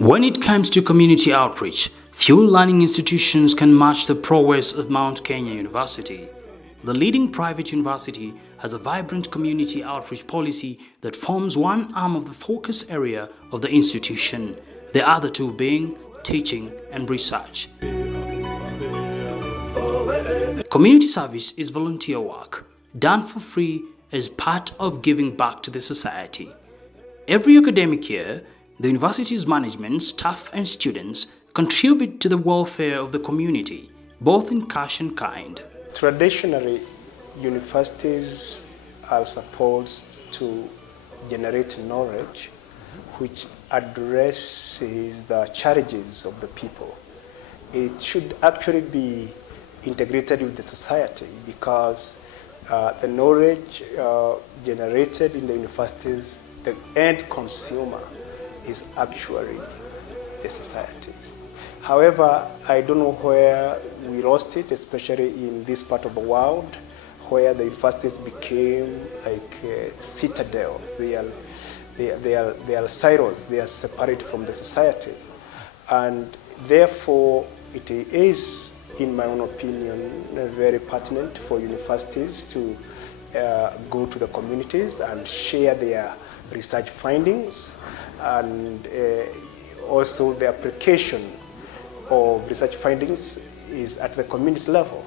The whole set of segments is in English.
When it comes to community outreach, few learning institutions can match the prowess of Mount Kenya University. The leading private university has a vibrant community outreach policy that forms one arm of the focus area of the institution, the other two being teaching and research. Community service is volunteer work, done for free as part of giving back to the society. Every academic year, the university's management, staff and students contribute to the welfare of the community, both in cash and kind. Traditionally, universities are supposed to generate knowledge which addresses the challenges of the people. It should actually be integrated with the society because the knowledge generated in the universities, the end consumer is actually the society. However, I don't know where we lost it, especially in this part of the world, where the universities became like citadels. They are silos. They are separate from the society, and therefore it is, in my own opinion, very pertinent for universities to go to the communities and share their research findings, and also the application of research findings is at the community level.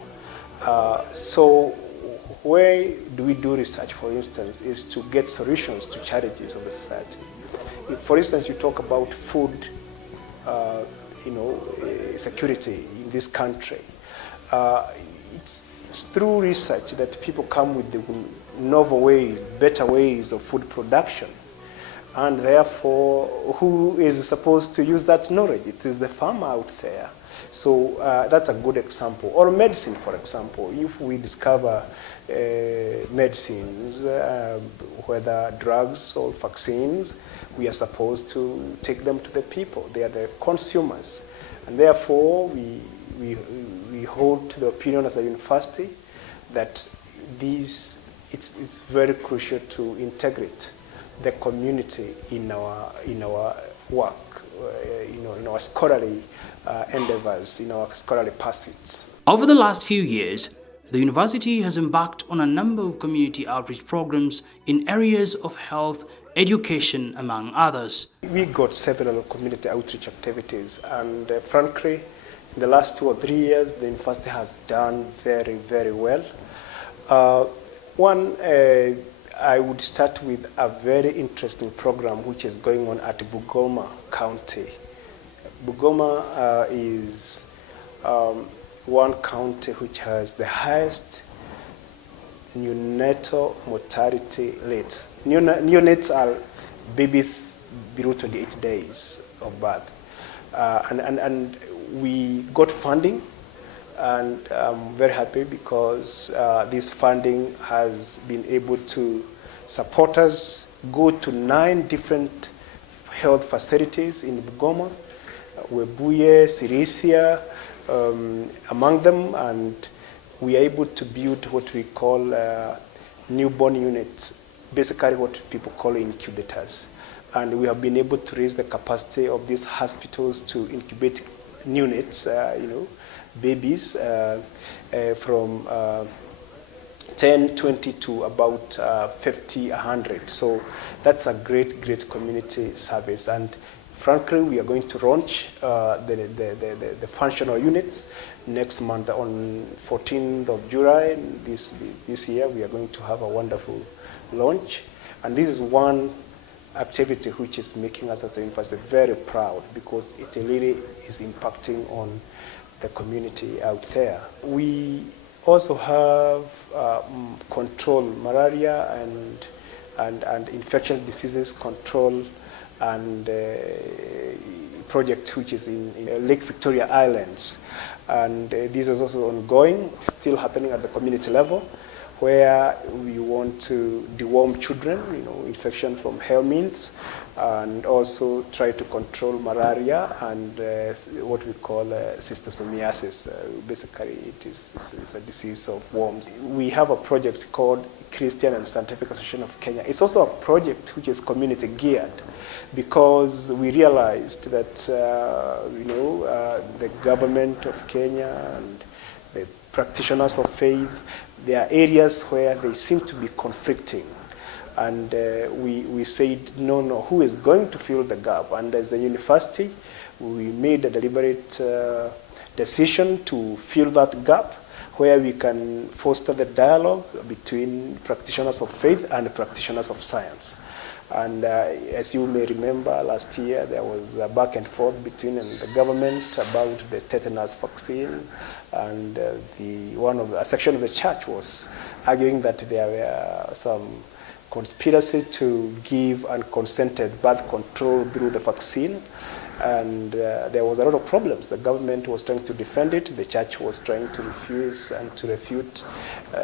So where do we do research, for instance, is to get solutions to challenges of the society. If, for instance, you talk about food security in this country, it's through research that people come with the novel ways, better ways of food production. And therefore, who is supposed to use that knowledge? It is the farmer out there. So that's a good example. Or medicine, for example. If we discover medicines, whether drugs or vaccines, we are supposed to take them to the people. They are the consumers. And therefore, we hold to the opinion as a university that it's very crucial to integrate the community in our work, in our scholarly endeavors, in our scholarly pursuits. Over the last few years, the university has embarked on a number of community outreach programs in areas of health, education, among others. We got several community outreach activities, and frankly, in the last 2 or 3 years, the university has done very, very well. I would start with a very interesting program which is going on at Bungoma County. Bungoma is one county which has the highest neonatal mortality rate. Neonates are babies below 28 days of birth. And we got funding, and I'm very happy because this funding has been able to support us go to 9 different health facilities in Bungoma, Webuye, Sirisia, among them, and we are able to build what we call newborn units, basically what people call incubators. And we have been able to raise the capacity of these hospitals to incubate neonates, babies from 10, 20 to about 50, 100. So that's a great community service. And frankly, we are going to launch the functional units next month on 14th of July. This year, we are going to have a wonderful launch. And this is one activity which is making us as a university very proud because it really is impacting on the community out there. We also have control malaria and infectious diseases control and project which is in Lake Victoria Islands. And this is also ongoing, still happening at the community level, where we want to deworm children, infection from helminths, and also try to control malaria and what we call schistosomiasis. Basically, it's a disease of worms. We have a project called Christian and Scientific Association of Kenya. It's also a project which is community geared, because we realized that the government of Kenya and the practitioners of faith, there are areas where they seem to be conflicting. And we said, no, who is going to fill the gap? And as a university, we made a deliberate decision to fill that gap, where we can foster the dialogue between practitioners of faith and practitioners of science. And as you may remember, last year there was a back and forth between the government about the tetanus vaccine, and a section of the church was arguing that there were some conspiracy to give unconsented birth control through the vaccine. And there was a lot of problems. The government was trying to defend it. The church was trying to refuse and to refute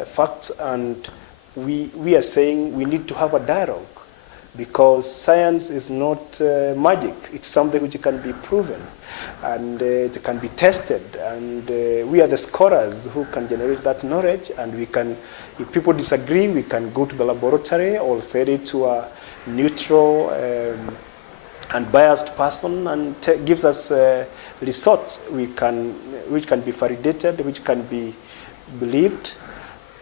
facts. And we are saying we need to have a dialogue, because science is not magic. It's something which can be proven, and it can be tested. And we are the scholars who can generate that knowledge. And we can, if people disagree, we can go to the laboratory or send it to a neutral and biased person, and gives us results which can be validated, which can be believed.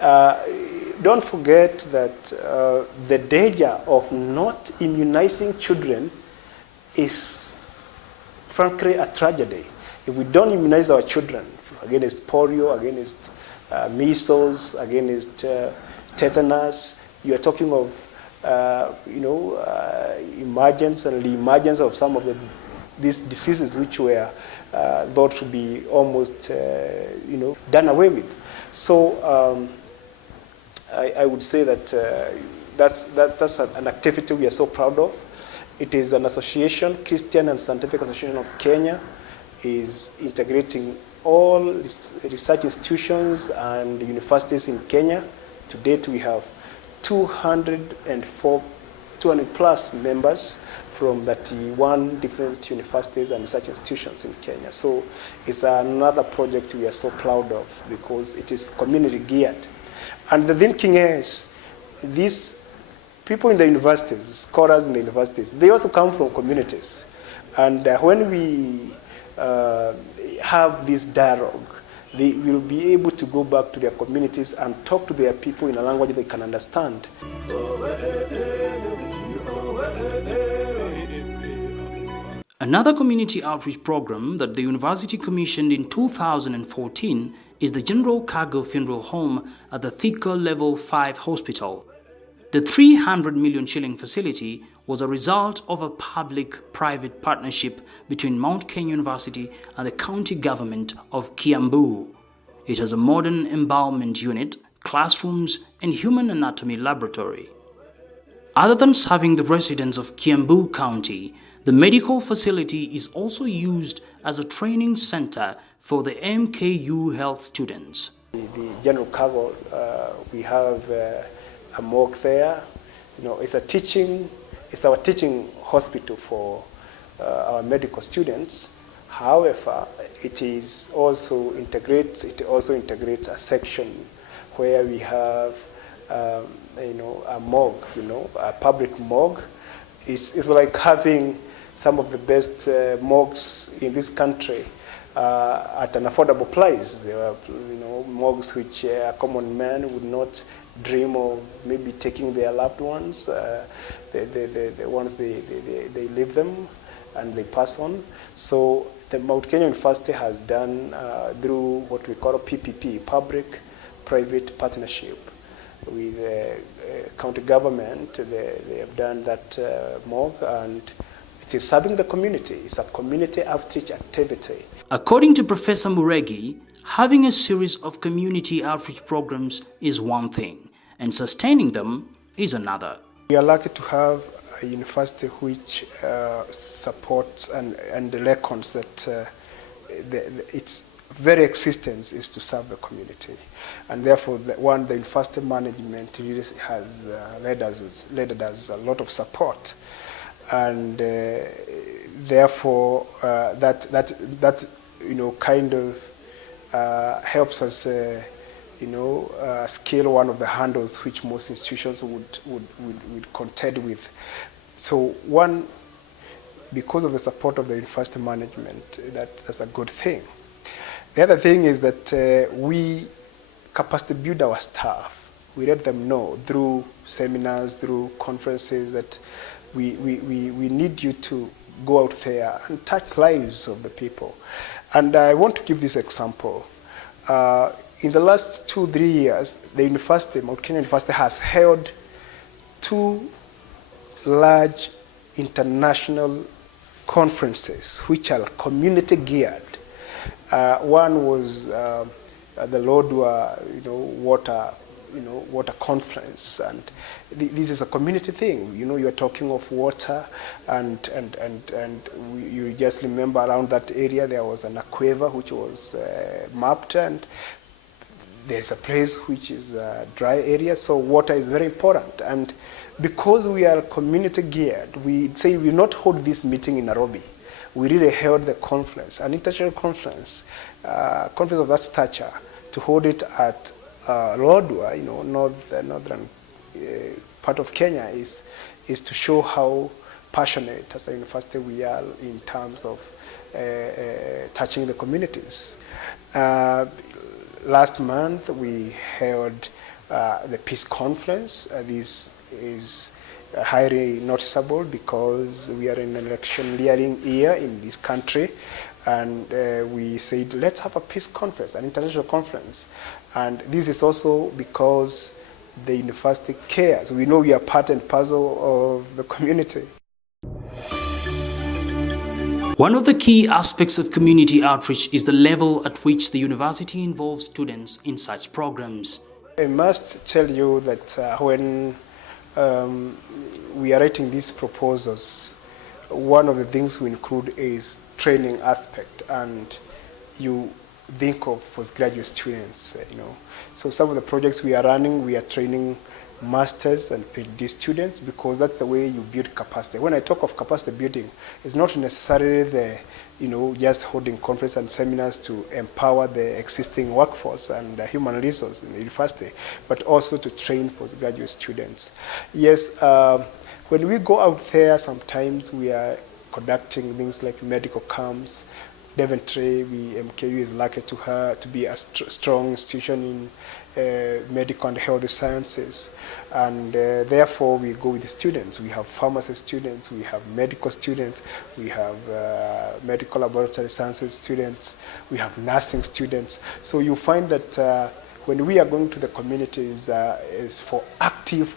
Don't forget that the danger of not immunizing children is frankly a tragedy. If we don't immunize our children against polio, against measles, against tetanus, you are talking of emergence and re-emergence of some of these diseases which were thought to be almost done away with. So I would say that that's an activity we are so proud of. It is an association, Christian and Scientific Association of Kenya, is integrating all research institutions and universities in Kenya. To date, we have 200 plus members from 31 different universities and research institutions in Kenya. So it's another project we are so proud of, because it is community geared. And the thinking is, these people in the universities, scholars in the universities, they also come from communities. And when we have this dialogue, they will be able to go back to their communities and talk to their people in a language they can understand. Another community outreach program that the university commissioned in 2014 is the General Cargo Funeral Home at the Thika Level 5 Hospital. The 300 million shilling facility was a result of a public-private partnership between Mount Kenya University and the county government of Kiambu. It has a modern embalmment unit, classrooms, and human anatomy laboratory. Other than serving the residents of Kiambu County, the medical facility is also used as a training center for the MKU health students. The General Cargo, we have a morgue there. It's our teaching hospital for our medical students. However, it also integrates a section where we have a morgue, a public morgue. It's like having some of the best morgues in this country at an affordable price. There are morgues which a common man would not dream of maybe taking their loved ones, the ones they leave them and they pass on. So the Mount Kenya University has done through what we call a PPP, public-private partnership, with the county government. They have done that morgue, and it is serving the community. It's a community outreach activity. According to Professor Muregi, having a series of community outreach programs is one thing, and sustaining them is another. We are lucky to have a university which supports and reckons that its very existence is to serve the community. And therefore, the university management really has led us a lot of support. And therefore, that kind of helps us scale one of the handles which most institutions would contend with. So one, because of the support of the university management, that's a good thing. The other thing is that we capacity build our staff. We let them know through seminars, through conferences, that we need you to go out there and touch lives of the people. And I want to give this example. In the last 2-3 years, the university, Mount Kenya University, has held 2 large international conferences which are community geared. One was the Lodwar, water conference, and this is a community thing. You're talking of water, and you just remember around that area there was an aquifer which was mapped, and there's a place which is a dry area, so water is very important. And because we are community geared, we say we will not hold this meeting in Nairobi. We really held the conference, an international conference, conference of that stature, to hold it at Lodwar, northern part of Kenya, is to show how passionate as a university we are in terms of touching the communities. Last month we held the Peace Conference. This is highly noticeable because we are in an election-leading year in this country, and we said, let's have a peace conference, an international conference. And this is also because the university cares. We know we are part and parcel of the community. One of the key aspects of community outreach is the level at which the university involves students in such programs. I must tell you that when we are writing these proposals, one of the things we include is training aspect, and you think of postgraduate students, So some of the projects we are running, we are training masters and PhD students, because that's the way you build capacity. When I talk of capacity building, it's not necessarily just holding conferences and seminars to empower the existing workforce and human resources in the university, but also to train postgraduate students. Yes, when we go out there, sometimes we are conducting things like medical camps. Daventry, MKU is lucky to be a strong institution in medical and health sciences, and therefore we go with the students. We have pharmacy students, we have medical students, we have medical laboratory sciences students, we have nursing students. So you find that when we are going to the communities is for active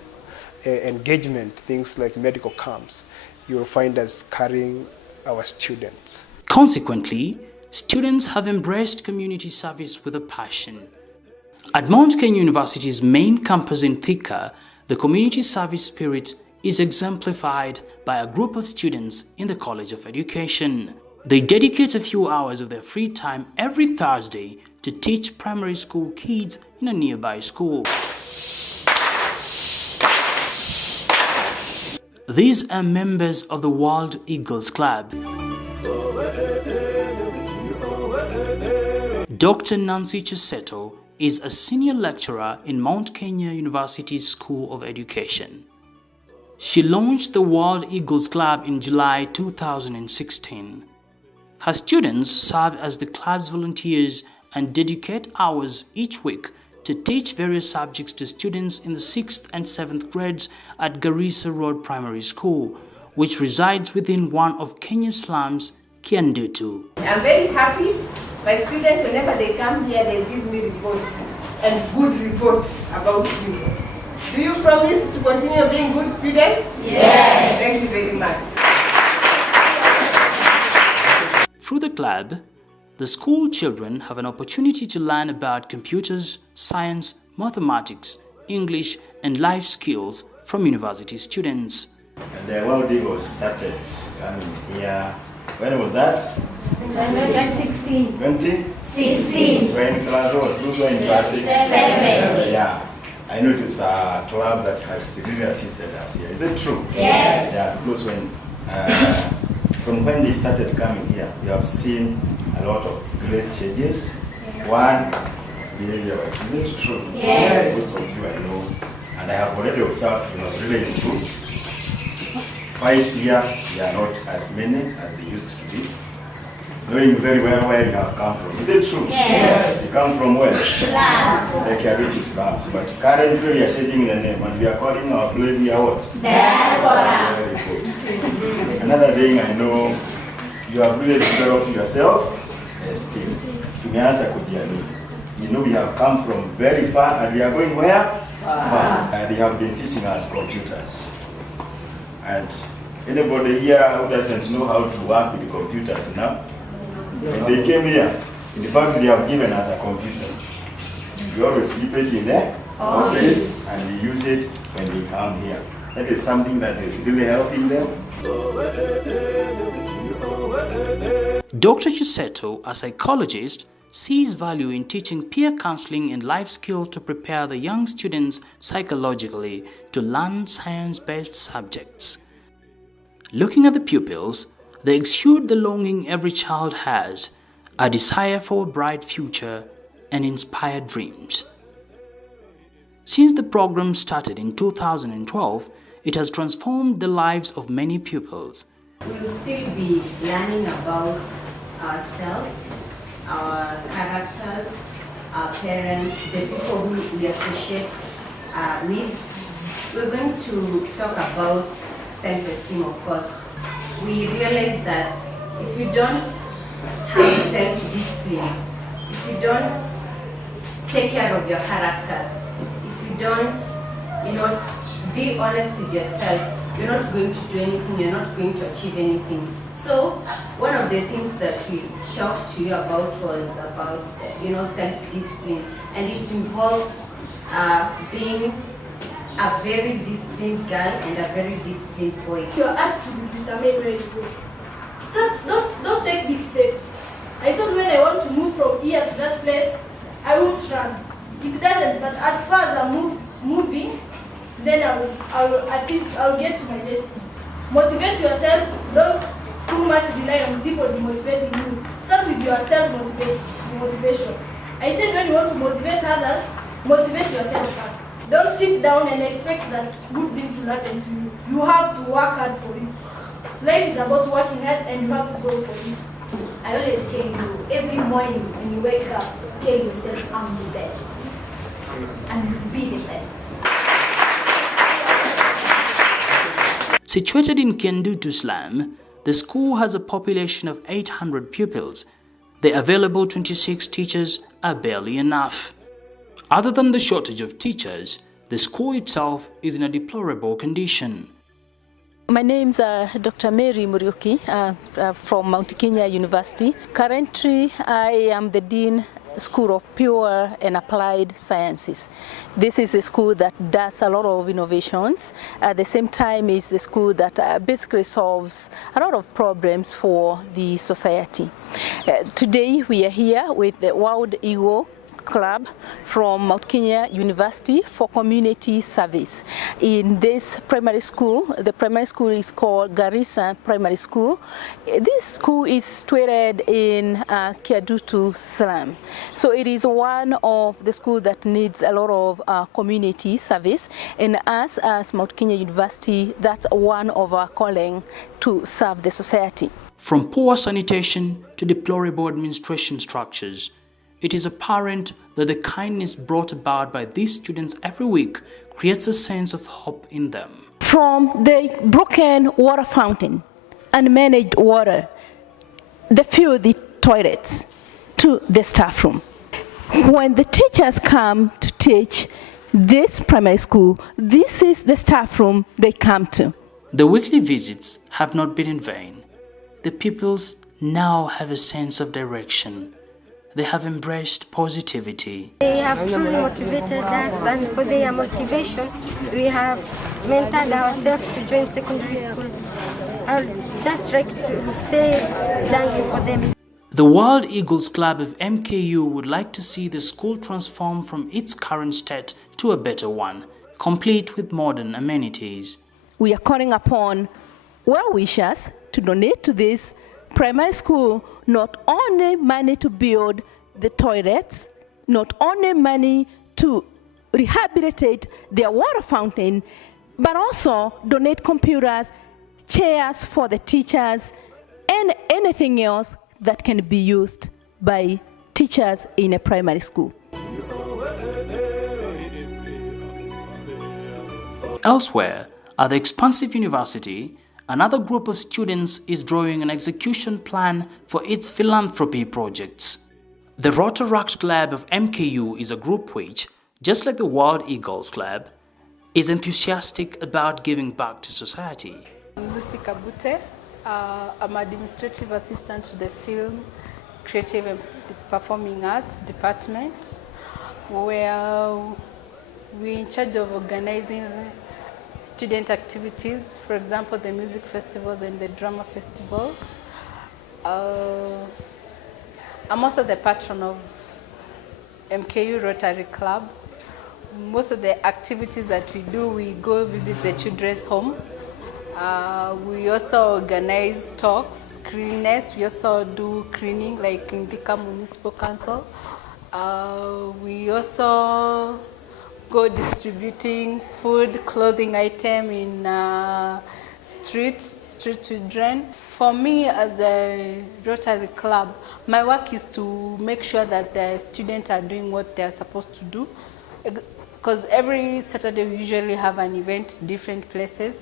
engagement, things like medical camps, you'll find us carrying our students. Consequently, students have embraced community service with a passion. At Mount Kenya University's main campus in Thika, the community service spirit is exemplified by a group of students in the College of Education. They dedicate a few hours of their free time every Thursday to teach primary school kids in a nearby school. These are members of the World Eagles Club. Dr. Nancy Chiseto is a senior lecturer in Mount Kenya University's School of Education. She launched the World Eagles Club in July 2016. Her students serve as the club's volunteers and dedicate hours each week to teach various subjects to students in the 6th and 7th grades at Garissa Road Primary School, which resides within one of Kenya's slums, Kiandutu. I'm very happy. My students, whenever they come here, they give me report, and good report about you. Do you promise to continue being good students? Yes. Thank you very much. Through the club, the school children have an opportunity to learn about computers, science, mathematics, English, and life skills from university students. And the World Eagles started coming here. When was that? 2016. 2016. When class what? Who's going to class 6? 7. Yeah. I know it is a club that has really assisted us here. Is it true? Yes. Yeah, because when from when they started coming here, we have seen a lot of great changes. One, behavior-wise. Isn't it true? Yes. Most of you I know, and I have already observed you have really improved. Fights here, they are not as many as they used to be. Knowing very well where you have come from. Is it true? Yes. You come from where? Slums. Like Kiaruti slums. But currently we are changing the name and we are calling our place here what? Diaspora. Very good. Another thing I know, you have really developed yourself. Esteem. Tumeanza kujiamini. You know we have come from very far and we are going where? Far. And they have been teaching us computers. And anybody here who doesn't know how to work with computers now, when they came here, in fact they have given us a computer. We always keep it in the office and we use it when they come here. That is something that is really helping them. Dr. Chiseto, a psychologist, sees value in teaching peer counseling and life skills to prepare the young students psychologically to learn science-based subjects. Looking at the pupils, they exude the longing every child has, a desire for a bright future and inspired dreams. Since the program started in 2012, it has transformed the lives of many pupils. We will still be learning about ourselves, our characters, our parents, the people who we associate with. We're going to talk about self-esteem, of course. We realize that if you don't have self-discipline, if you don't take care of your character, if you don't, be honest with yourself, you're not going to do anything, you're not going to achieve anything. So one of the things that we talked to you about was about, self-discipline, and it involves being a very disciplined girl and a very disciplined boy. Your attitude will determine where you go. Don't take big steps. I told when I want to move from here to that place, I won't run. It doesn't, but as far as I'm moving, then I will get to my destiny. Motivate yourself, don't too much rely on people motivating you. Start with your self-motivation. I said when you want to motivate others, motivate yourself first. Don't sit down and expect that good things will happen to you. You have to work hard for it. Life is about working hard and you have to go for it. I always tell you, every morning when you wake up, tell yourself, I'm the best. And you will be the best. Situated in Kiandutu slum, the school has a population of 800 pupils. The available 26 teachers are barely enough. Other than the shortage of teachers, the school itself is in a deplorable condition. My name's Dr. Mary Muriuki from Mount Kenya University. Currently, I am the Dean School of Pure and Applied Sciences. This is a school that does a lot of innovations. At the same time, it's the school that basically solves a lot of problems for the society. Today, we are here with the Wild Eagle Club from Mount Kenya University for community service. In this primary school, the primary school is called Garissa Primary School. This school is situated in Kiadutu slum. So it is one of the schools that needs a lot of community service, and us as Mount Kenya University, that's one of our calling to serve the society. From poor sanitation to deplorable administration structures, it is apparent that the kindness brought about by these students every week creates a sense of hope in them. From the broken water fountain, unmanaged water, the filthy toilets, to the staff room. When the teachers come to teach this primary school, this is the staff room they come to. The weekly visits have not been in vain. The pupils now have a sense of direction. They have embraced positivity. They have truly motivated us, and for their motivation, we have mentored ourselves to join secondary school. I would just like to say thank you for them. The Wild Eagles Club of MKU would like to see the school transform from its current state to a better one, complete with modern amenities. We are calling upon well-wishers to donate to this primary school not only money to build the toilets, not only money to rehabilitate their water fountain, but also donate computers, chairs for the teachers, and anything else that can be used by teachers in a primary school. Elsewhere, at the expansive university, another group of students is drawing an execution plan for its philanthropy projects. The Rotaract Club of MKU is a group which, just like the World Eagles Club, is enthusiastic about giving back to society. Lucy Kabute, I'm administrative assistant to the Film, Creative and Performing Arts Department, where we're in charge of organizing student activities, for example, the music festivals and the drama festivals. I'm also the patron of MKU Rotary Club. Most of the activities that we do, we go visit the children's home. We also organize talks, screenings. We also do cleaning, like in Thika Municipal Council. We also go distributing food, clothing item in street children. For me, as a Rotary Club, my work is to make sure that the students are doing what they are supposed to do. Because every Saturday we usually have an event in different places.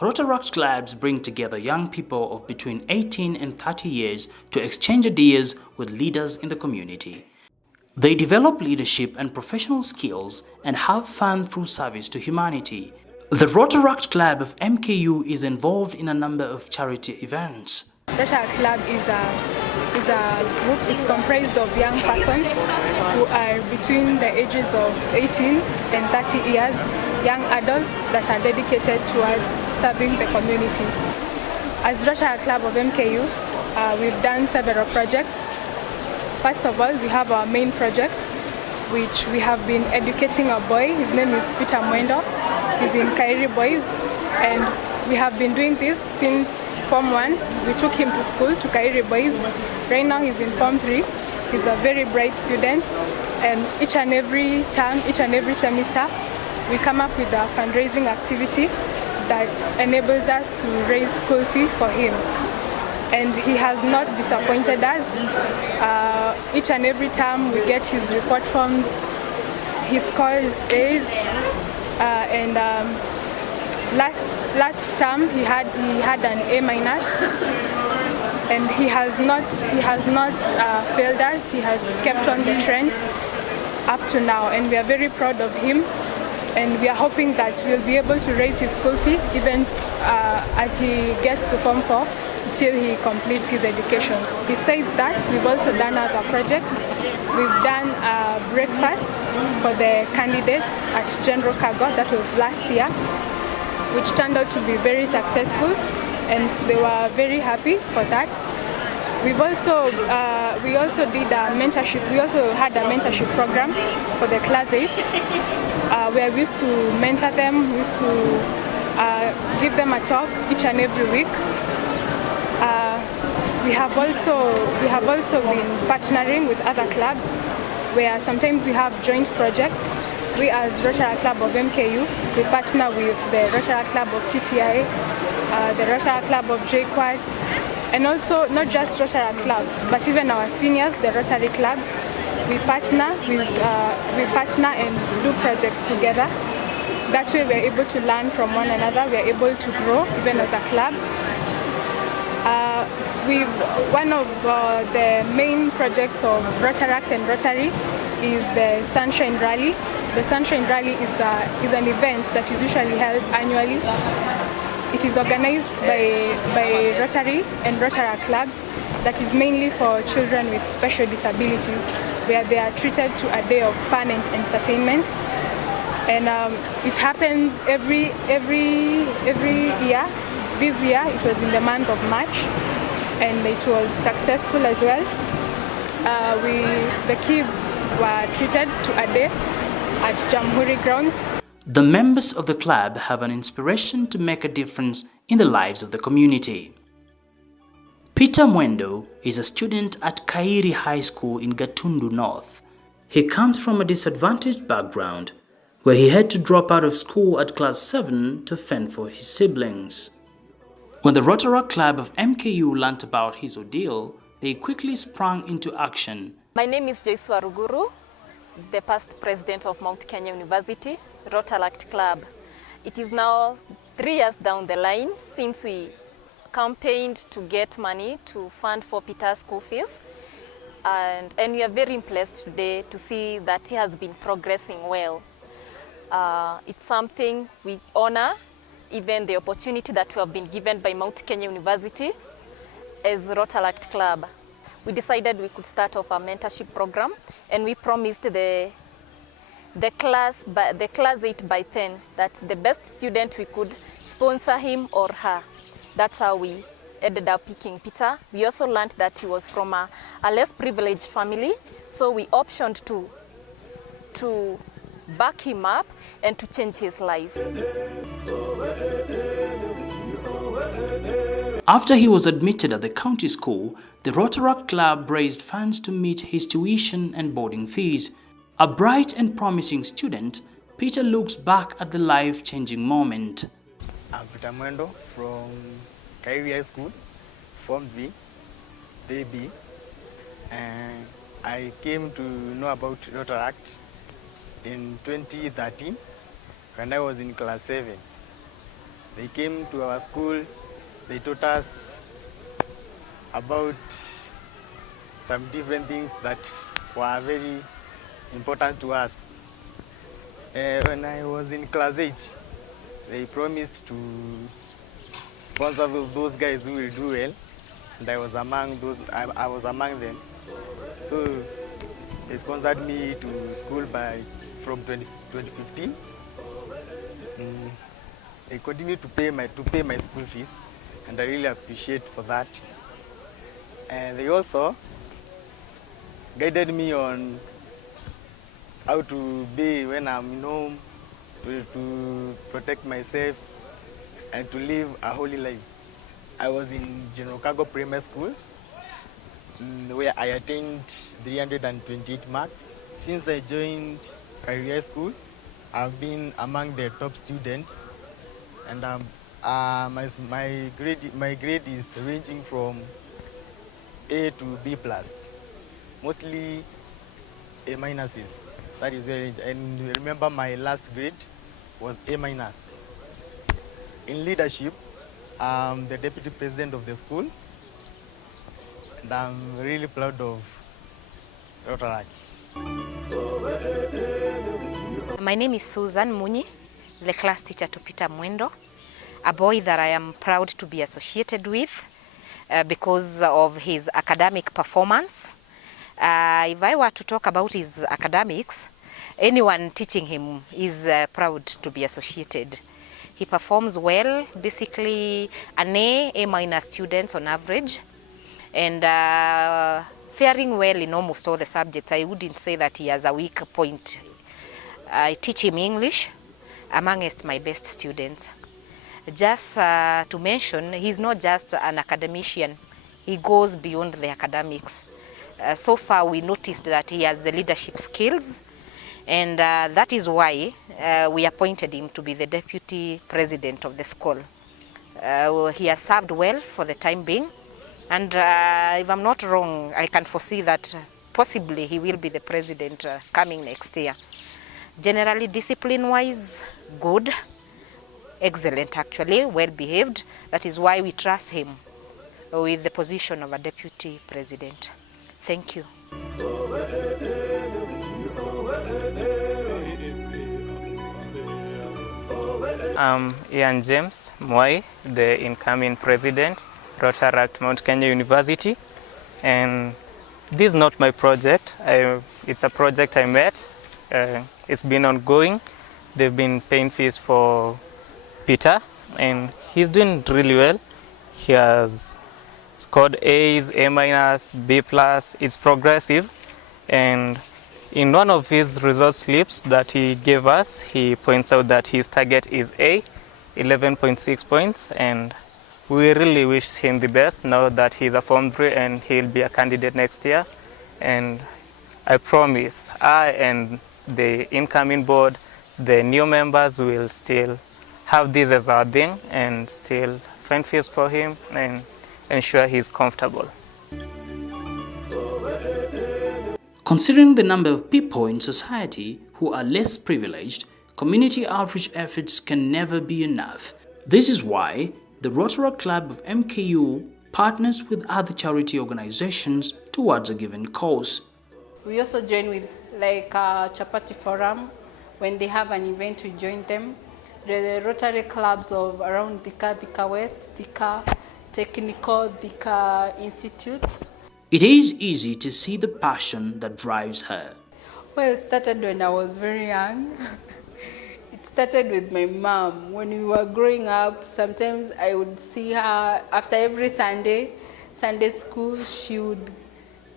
Rotaract clubs bring together young people of between 18 and 30 years to exchange ideas with leaders in the community. They develop leadership and professional skills and have fun through service to humanity. The Rotaract Club of MKU is involved in a number of charity events. Rotaract Club is a group. It's comprised of young persons who are between the ages of 18 and 30 years, young adults that are dedicated towards serving the community. As Rotaract Club of MKU, we've done several projects. First of all, we have our main project, which we have been educating a boy. His name is Peter Mwendo. He's in Kairi Boys, and we have been doing this since Form 1. We took him to school, to Kairi Boys. Right now he's in Form 3. He's a very bright student, and each and every term, each and every semester, we come up with a fundraising activity that enables us to raise school fee for him. And he has not disappointed us. Each and every time we get his report forms, he scores A's, and last term he had an A-, and he has not failed us. He has kept on the trend up to now, and we are very proud of him. And we are hoping that we'll be able to raise his school fee even as he gets to Form 4 till he completes his education. Besides that, we've also done other projects. We've done a breakfast for the candidates at General Cargo. That was last year, which turned out to be very successful, and they were very happy for that. We also did a mentorship. We also had a mentorship program for the class 8, where we used to mentor them. We used to give them a talk each and every week. We have also been partnering with other clubs, where sometimes we have joint projects. We as Rotaract Club of MKU, we partner with the Rotaract Club of TTI, the Rotaract Club of JQuat, and also not just Rotaract clubs, but even our seniors, the Rotary clubs. We partner and do projects together. That way we're able to learn from one another. We're able to grow even as a club. One of the main projects of Rotaract and Rotary is the Sunshine Rally. The Sunshine Rally is an event that is usually held annually. It is organized by Rotary and Rotaract clubs that is mainly for children with special disabilities, where they are treated to a day of fun and entertainment. And it happens every year. This year it was in the month of March, and it was successful as well. The kids were treated to a day at Jamhuri grounds. The members of the club have an inspiration to make a difference in the lives of the community. Peter Mwendo is a student at Kairi High School in Gatundu North. He comes from a disadvantaged background, where he had to drop out of school at class 7 to fend for his siblings. When the Rotaract Club of MKU learnt about his ordeal, they quickly sprang into action. My name is Joyce Waruguru, the past president of Mount Kenya University, Rotaract Club. It is now 3 years down the line since we campaigned to get money to fund for Peter's school fees. And we are very impressed today to see that he has been progressing well. It's something we honor, even the opportunity that we have been given by Mount Kenya University as Rotaract Club. We decided we could start off a mentorship program, and we promised the class 8 by 10 that the best student we could sponsor him or her. That's how we ended up picking Peter. We also learned that he was from a less privileged family, so we optioned to back him up and to change his life. After he was admitted at the county school, the Rotaract Club raised funds to meet his tuition and boarding fees. A bright and promising student, Peter looks back at the life-changing moment. I'm Peter Mwendo from Kairi High School, Form 3B, and I came to know about Rotaract in 2013 when I was in class 7. They came to our school, they taught us about some different things that were very important to us. When I was in class 8, they promised to sponsor those guys who will do well, and I was among them. So they sponsored me to school from 2015. They continued to pay my school fees, and I really appreciate for that. And they also guided me on how to be when I'm in home, to protect myself and to live a holy life. I was in General Cargo Primary School, where I attained 328 marks. Since I joined Career School, I've been among the top students, and my grade is ranging from A to B+, mostly A minuses. That is very, and remember my last grade was A-. In leadership, I'm the deputy president of the school, and I'm really proud of Rotaract. My name is Susan Muni, the class teacher to Peter Mwendo, a boy that I am proud to be associated with because of his academic performance. If I were to talk about his academics, anyone teaching him is proud to be associated. He performs well, basically an A- students on average, and faring well in almost all the subjects. I wouldn't say that he has a weak point. I teach him English amongst my best students. Just to mention, he's not just an academician. He goes beyond the academics. So far, we noticed that he has the leadership skills, and that is why we appointed him to be the deputy president of the school. He has served well for the time being, and if I'm not wrong, I can foresee that possibly he will be the president coming next year. Generally, discipline-wise, good, excellent actually, well-behaved. That is why we trust him with the position of a deputy president. Thank you. I'm Ian James Mwai, the incoming president, Rotaract Mount Kenya University. And this is not my project. It's a project I met. It's been ongoing. They've been paying fees for Peter, and he's doing really well. He has scored A's, A-, B+. It's progressive. And in one of his result slips that he gave us, he points out that his target is A, 11.6 points, and we really wish him the best now that he's a Form 3 and he'll be a candidate next year. And I promise I and the incoming board, the new members will still have this as our thing and still find fees for him and ensure he's comfortable. Considering the number of people in society who are less privileged, community outreach efforts can never be enough. This is why the Rotaract Club of MKU partners with other charity organizations towards a given cause. We also join with like Chapati Forum. When they have an event, we join them. The Rotary clubs of around Thika West, Thika Technical, Thika Institute. It is easy to see the passion that drives her. Well, it started when I was very young. It started with my mom. When we were growing up, sometimes I would see her after every Sunday school, she would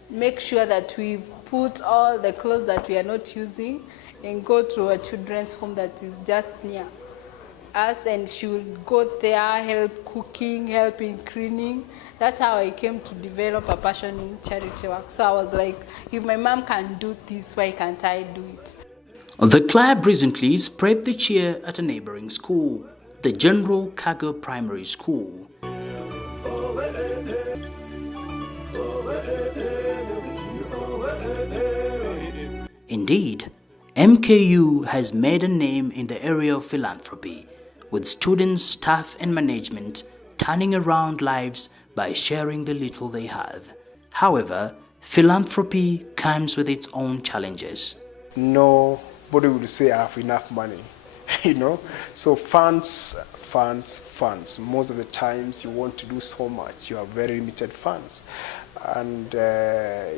make sure that we put all the clothes that we are not using and go to a children's home that is just near us, and she would go there, help cooking, help in cleaning. That's how I came to develop a passion in charity work. So I was like, if my mom can do this, why can't I do it? The club recently spread the cheer at a neighboring school, the General Kago Primary School. Indeed, MKU has made a name in the area of philanthropy, with students, staff and management turning around lives by sharing the little they have. However, philanthropy comes with its own challenges. Nobody would say I have enough money, you know. So funds. Most of the times you want to do so much, you have very limited funds. And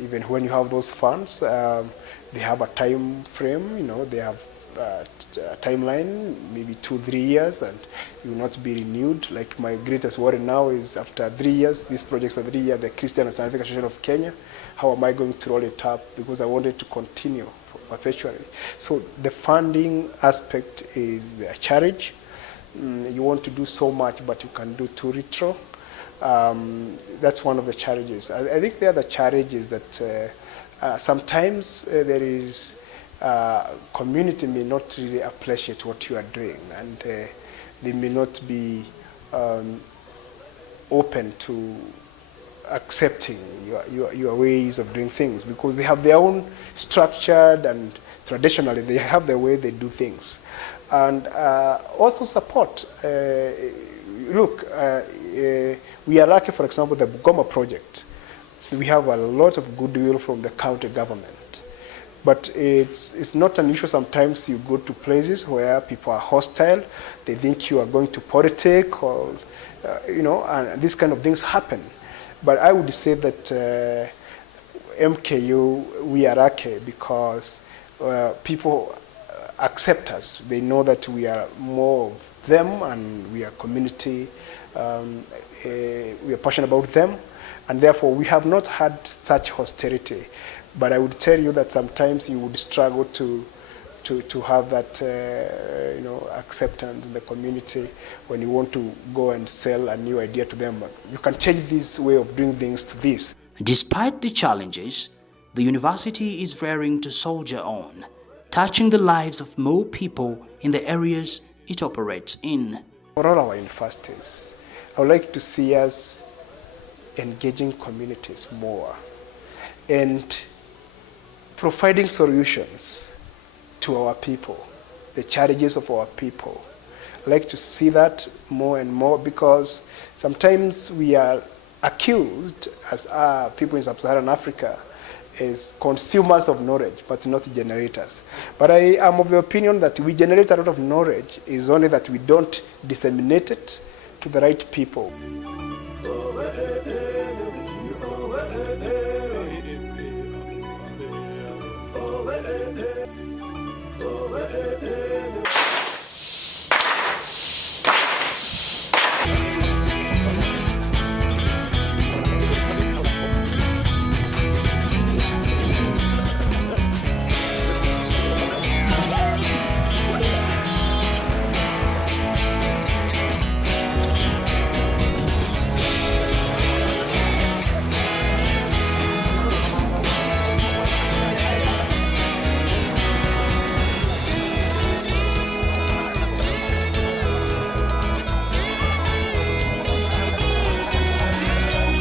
even when you have those funds, they have a time frame, you know, they have a timeline, maybe 2-3 years, and it will not be renewed. Like my greatest worry now is after 3 years, these projects are 3 years, the Christian and Scientific Association of Kenya, how am I going to roll it up? Because I wanted to continue perpetually. So the funding aspect is a challenge. You want to do so much, but you can do too little. That's one of the challenges. I think the other challenge is that sometimes there is community may not really appreciate what you are doing, and they may not be open to accepting your ways of doing things, because they have their own structured, and traditionally they have the way they do things. And also support. Look, we are lucky, for example, the Bugoma project. We have a lot of goodwill from the county government. But it's not unusual sometimes you go to places where people are hostile, they think you are going to politic, or, you know, and these kind of things happen. But I would say that MKU, we are lucky because people accept us. They know that we are more of them and we are community, we are passionate about them, and therefore we have not had such hostility. But I would tell you that sometimes you would struggle to have that you know, acceptance in the community when you want to go and sell a new idea to them. You can change this way of doing things to this. Despite the challenges, the university is raring to soldier on, touching the lives of more people in the areas it operates in. For all our universities, I would like to see us engaging communities more and providing solutions to our people, the challenges of our people. I'd like to see that more and more, because sometimes we are accused as people in sub-Saharan Africa as consumers of knowledge, but not generators. But I am of the opinion that we generate a lot of knowledge, is only that we don't disseminate it to the right people.